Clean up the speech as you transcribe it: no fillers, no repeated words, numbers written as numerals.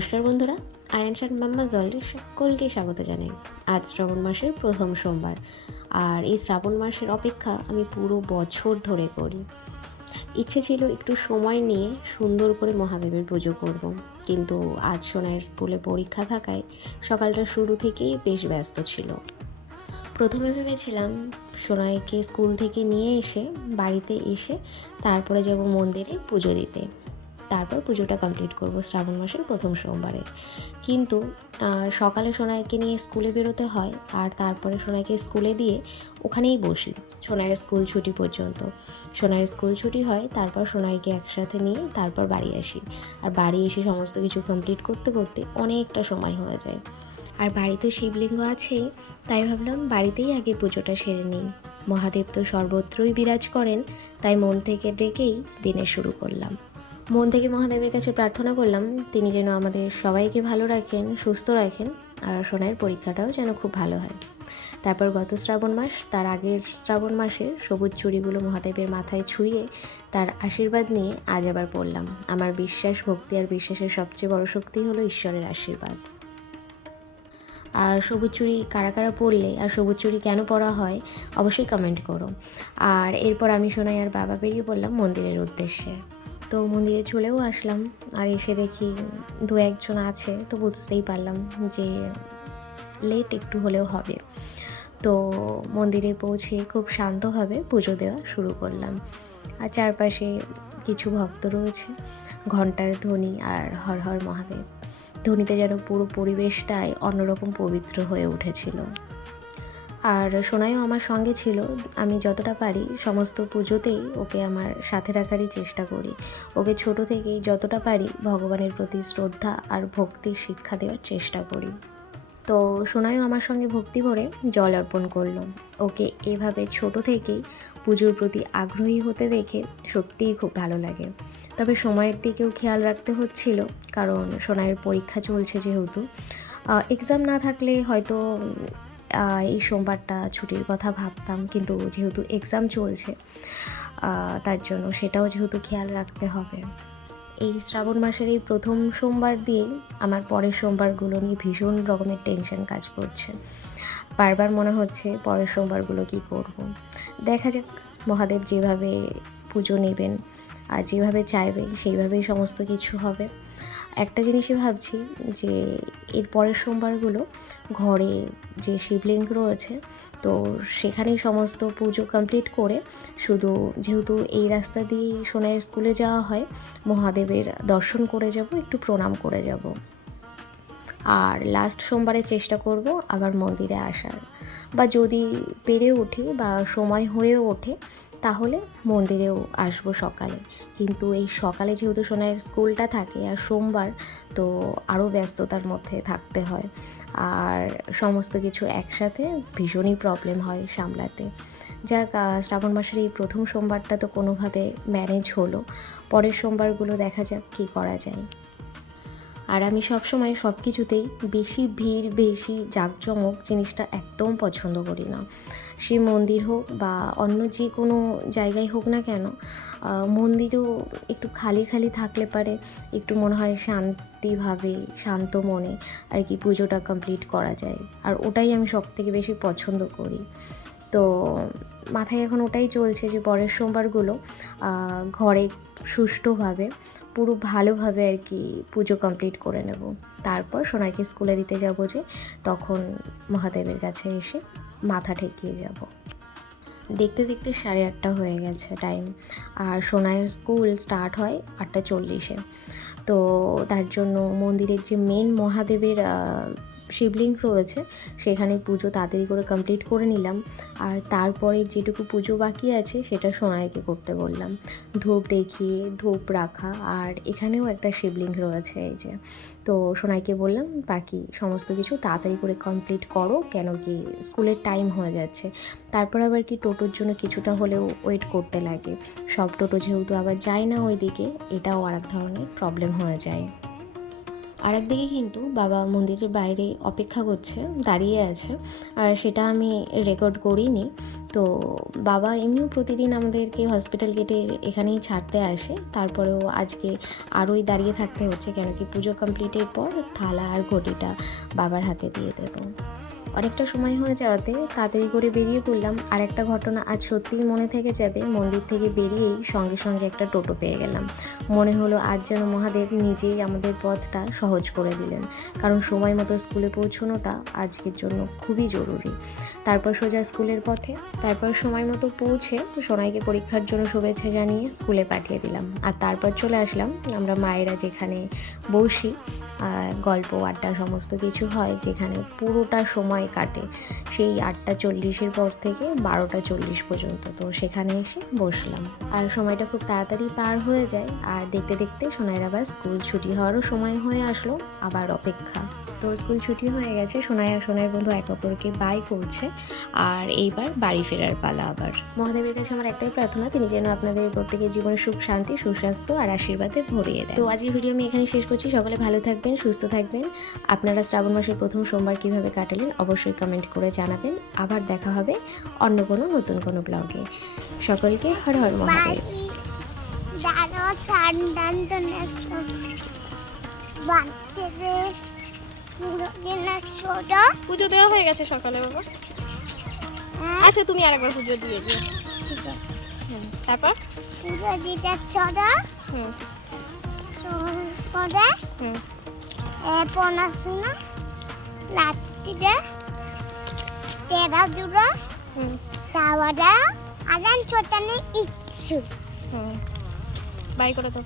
নমস্কার বন্ধুরা, আয়ান শান মাম্মা জলের সকলকে স্বাগত জানাই। আজ শ্রাবণ মাসের প্রথম সোমবার, আর এই শ্রাবণ মাসের অপেক্ষা আমি পুরো বছর ধরে করি। ইচ্ছে ছিল একটু সময় নিয়ে সুন্দর করে মহাদেবের পুজো করব, কিন্তু আজ সোনাইয়ের স্কুলে পরীক্ষা থাকায় সকালটা শুরু থেকেই বেশ ব্যস্ত ছিল। প্রথমে ভেবেছিলাম সোনাইকে স্কুল থেকে নিয়ে এসে বাড়িতে এসে তারপরে যাব মন্দিরে পুজো দিতে, তারপর পুজোটা কমপ্লিট করব শ্রাবণ মাসের প্রথম সোমবারে। কিন্তু সকালে সোনাইকে নিয়ে স্কুলে বেরোতে হয়, আর তারপরে সোনাইকে স্কুলে দিয়ে ওখানেই বসি সোনাইয়ের স্কুল ছুটি পর্যন্ত। সোনাইয়ের স্কুল ছুটি হয়, তারপর সোনাইকে একসাথে নিয়ে তারপর বাড়ি আসি, আর বাড়ি এসে সমস্ত কিছু কমপ্লিট করতে করতে অনেকটা সময় হয়ে যায়। আর বাড়িতে শিবলিঙ্গ আছেই, তাই ভাবলাম বাড়িতেই আগে পুজোটা সেরে নিই। মহাদেব তো সর্বত্রই বিরাজ করেন, তাই মন থেকে ডেকেই দিনে শুরু করলাম। মন থেকে মহাদেবের কাছে প্রার্থনা করলাম তিনি যেন আমাদের সবাইকে ভালো রাখেন, সুস্থ রাখেন, আর সোনাইয়ের পরীক্ষাটাও যেন খুব ভালো হয়। তারপর গত শ্রাবণ মাস, তার আগের শ্রাবণ মাসে সবুজ চুড়িগুলো মহাদেবের মাথায় ছুঁয়ে তার আশীর্বাদ নিয়ে আজ আবার পড়লাম। আমার বিশ্বাস, ভক্তি আর বিশ্বাসের সবচেয়ে বড় শক্তি হলো ঈশ্বরের আশীর্বাদ। আর সবুজ চুড়ি কারা কারা পরলে, আর সবুজ চুড়ি কেন পরা হয় অবশ্যই কমেন্ট করো। আর এরপর আমি সোনাই আর বাবা বেরিয়ে পড়লাম মন্দিরের উদ্দেশ্যে। তো মন্দিরে চলেও আসলাম, আর এসে দেখি দু একজন আছে, তো বুঝতেই পারলাম যে লেট একটু হলেও হবে। তো মন্দিরে পৌঁছে খুব শান্তভাবে পুজো দেওয়া শুরু করলাম। আর চারপাশে কিছু ভক্ত রয়েছে, ঘণ্টার ধ্বনি আর হর হর মহাদেব ধ্বনিতে যেন পুরো পরিবেশটাই অন্যরকম পবিত্র হয়ে উঠেছিল। আর সোনাইও আমার সঙ্গে ছিল। আমি যতটা পারি সমস্ত পুজোতেই ওকে আমার সাথে রাখারই চেষ্টা করি। ওকে ছোট থেকেই যতটা পারি ভগবানের প্রতি শ্রদ্ধা আর ভক্তির শিক্ষা দেওয়ার চেষ্টা করি। তো সোনাইও আমার সঙ্গে ভক্তি ভরে জল অর্পণ করলো। ওকে এভাবে ছোট থেকেই পুজোর প্রতি আগ্রহী হতে দেখে সত্যিই খুব ভালো লাগে। তবে সময়ের দিকেও খেয়াল রাখতে হচ্ছিল, কারণ সোনাইয়ের পরীক্ষা চলছে যেহেতু। এক্সাম না থাকলে হয়তো এই সোমবারটা ছুটির কথা ভাবতাম, কিন্তু যেহেতু এক্সাম চলছে তার জন্য সেটাও যেহেতু খেয়াল রাখতে হবে। এই শ্রাবণ মাসের এই প্রথম সোমবার দিয়ে আমার পরের সোমবারগুলো নিয়ে ভীষণ রকমের টেনশন কাজ করছে। বারবার মনে হচ্ছে পরের সোমবারগুলো কি করব। দেখা যাক, মহাদেব যেভাবে পুজো নেবেন আর যেভাবে চাইবেন সেইভাবেই সমস্ত কিছু হবে। একটা জিনিসই ভাবছি যে এর পরের সোমবারগুলো ঘরে যে শিবলিঙ্গ রয়েছে, তো সেখানেই সমস্ত পুজো কমপ্লিট করে, শুধু যেহেতু এই রাস্তা দিয়ে সোনাইয়ের স্কুলে যাওয়া হয়, মহাদেবের দর্শন করে যাব, একটু প্রণাম করে যাব। আর লাস্ট সোমবারে চেষ্টা করব আবার মন্দিরে আসার, বা যদি পেরে উঠি বা সময় হয়ে ওঠে তাহলে মন্দিরেও আসবো সকালে। কিন্তু এই সকালে যেহেতু সোনাইয়ের স্কুলটা থাকে আর সোমবার, তো আরও ব্যস্ততার মধ্যে থাকতে হয়, আর সমস্ত কিছু একসাথে ভীষণই প্রবলেম হয় সামলাতে। যাক, শ্রাবণ মাসের এই প্রথম সোমবারটা তো কোনোভাবে ম্যানেজ হলো। পরের সোমবারগুলো দেখা যাক কী করা যায়। আর আমি সবসময় সব কিছুতেই বেশি ভিড়, বেশি জাঁকজমক জিনিসটা একদম পছন্দ করি না। সে মন্দির হোক বা অন্য যে কোনো জায়গায় হোক না কেন, মন্দিরেও একটু খালি খালি থাকলে পারে একটু মনে হয় শান্তিভাবে, শান্ত মনে আর কি পুজোটা কমপ্লিট করা যায়। আর ওটাই আমি সবথেকে বেশি পছন্দ করি। তো মাথায় এখন ওটাই চলছে যে পরের সোমবারগুলো ঘরে সুষ্ঠুভাবে পুরো ভালোভাবে আর কি পুজো কমপ্লিট করে নেব। তারপর সোনাইকে স্কুলে দিতে যাব, যে তখন মহাদেবের কাছে এসে মাথা ঠেকিয়ে যাব। দেখতে দেখতে 8:30 হয়ে গেছে টাইম, আর সোনাইয়ের স্কুল স্টার্ট হয় 8:40-এ। তো তার জন্য মন্দিরের যে মেন মহাদেবের শিবলিঙ্গ রয়েছে সেখানে পুজো তাড়াতাড়ি করে কমপ্লিট করে নিলাম। আর তারপরে যেটুকু পুজো বাকি আছে সেটা সোনাইকে করতে বললাম। ধূপ দেখিয়ে ধূপ রাখা, আর এখানেও একটা শিবলিঙ্গ রয়েছে এই যে। তো সোনাইকে বললাম বাকি সমস্ত কিছু তাড়াতাড়ি করে কমপ্লিট করো, কেন কি স্কুলের টাইম হয়ে যাচ্ছে। তারপর আবার কি টোটোর জন্য কিছুটা হলেও ওয়েট করতে লাগে। সব টোটো যেহেতু আবার যায় না ওইদিকে, এটাও আর এক ধরনের প্রবলেম হয়ে যায়। আর একদিকে কিন্তু বাবা মন্দিরের বাইরে অপেক্ষা করছে, দাঁড়িয়ে আছে, আর সেটা আমি রেকর্ড করিনি, তো বাবা এমনিও প্রতিদিন আমাদেরকে হসপিটাল গেটে এখানেই ছাড়তে আসে, তারপরেও আজকে আরোই দাঁড়িয়ে থাকতে হচ্ছে, কেন কি পুজো কমপ্লিটের পর থালা আর ঘটিটা বাবার হাতে দিয়ে দেবো। অনেকটা সময় হয়ে যাওয়াতে তাড়াতাড়ি করে বেরিয়ে পড়লাম। আর একটা ঘটনা আজ সত্যিই মনে থেকে যাবে, মন্দির থেকে বেরিয়েই সঙ্গে সঙ্গে একটা টোটো পেয়ে গেলাম। মনে হলো আজ যেন মহাদেব নিজেই আমাদের পথটা সহজ করে দিলেন, কারণ সময় মতো স্কুলে পৌঁছানোটা আজকের জন্য খুবই জরুরি। তারপর সোজা স্কুলের পথে, তারপর সময় মতো পৌঁছে সোনাইকে পরীক্ষার জন্য শুভেচ্ছা জানিয়ে স্কুলে পাঠিয়ে দিলাম। আর তারপর চলে আসলাম আমরা মায়েরা যেখানে বসি আর গল্প আড্ডা সমস্ত কিছু হয়, যেখানে পুরোটা সময় কাটে সেই 8:40 পর থেকে 12:40 পর্যন্ত। তো সেখানে এসে বসলাম, আর সময়টা খুব তাড়াতাড়ি পার হয়ে যায়। আর দেখতে দেখতে সোনাইয়ের আবার স্কুল ছুটি হওয়ারও সময় হয়ে আসলো, আবার অপেক্ষা। তো স্কুল ছুটি হয়ে গেছে, সোনাই আর সোনাইয়ের বন্ধু একে অপরকে বাই করছে, আর এইবার বাড়ি ফেরার পালা। আবার মহাদেবের কাছে আমার একটাই প্রার্থনা, তিনি যেন আপনাদের প্রত্যেকের জীবনে সুখ শান্তি সুস্বাস্থ্য আর আশীর্বাদে ভরিয়ে দেন। তো আজকের ভিডিও আমি এখানে শেষ করছি। সকলে ভালো থাকবেন, সুস্থ থাকবেন। আপনারা শ্রাবণ মাসের প্রথম সোমবার কিভাবে কাটালেন অবশ্যই কমেন্ট করে জানাবেন। আবার দেখা হবে অন্য কোনো নতুন কোনো ব্লগে। সকলকে হর হর মহাদেব। পুজো দেওয়া হয়ে গেছে সকালে বাবা। আচ্ছা তুমি আরেকবার পুজো দিয়ে দিও, ঠিক আছে? তারপর পুজো দিতে ছোটা হুম করে হুম পড়াশোনা রাত্রিতে তেরা দুটো হুম তারপরে আদান ছোটানো ইচ্ছুক হুম বাই করে দাও।